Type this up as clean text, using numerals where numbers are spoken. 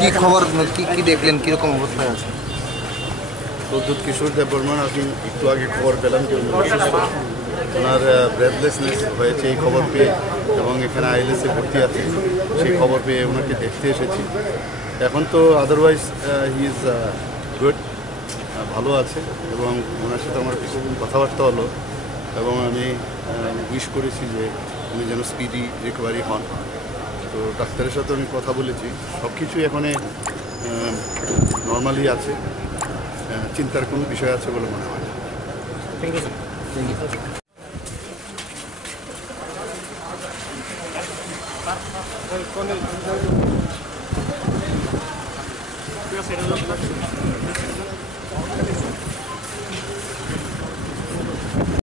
কি খবর, কি দেখলেন, কিরকম অবস্থায় আছে? প্রদ্যুৎ কিশোর দেববর্মন, আমি একটু আগে খবর পেলাম যে ওনার ব্রেথলেসনেস হয়েছে এই খবর পেয়ে, এবং এখানে আইএলএসে ভর্তি আছে সেই খবর পেয়ে ওনাকে দেখতে এসেছি। এখন তো আদারওয়াইজ হি ইজ গুড, ভালো আছে, এবং ওনার সাথে আমার কিছুদিন কথাবার্তা হলো, এবং আমি উইশ করেছি যে উনি যেন স্পিডি রিকভারি হন। তো ডাক্তারের সাথে আমি কথা বলেছি, সব কিছুই এখানে নর্মালি আছে, চিন্তার কোনো বিষয় আছে বলে মনে হয় না। Thank you.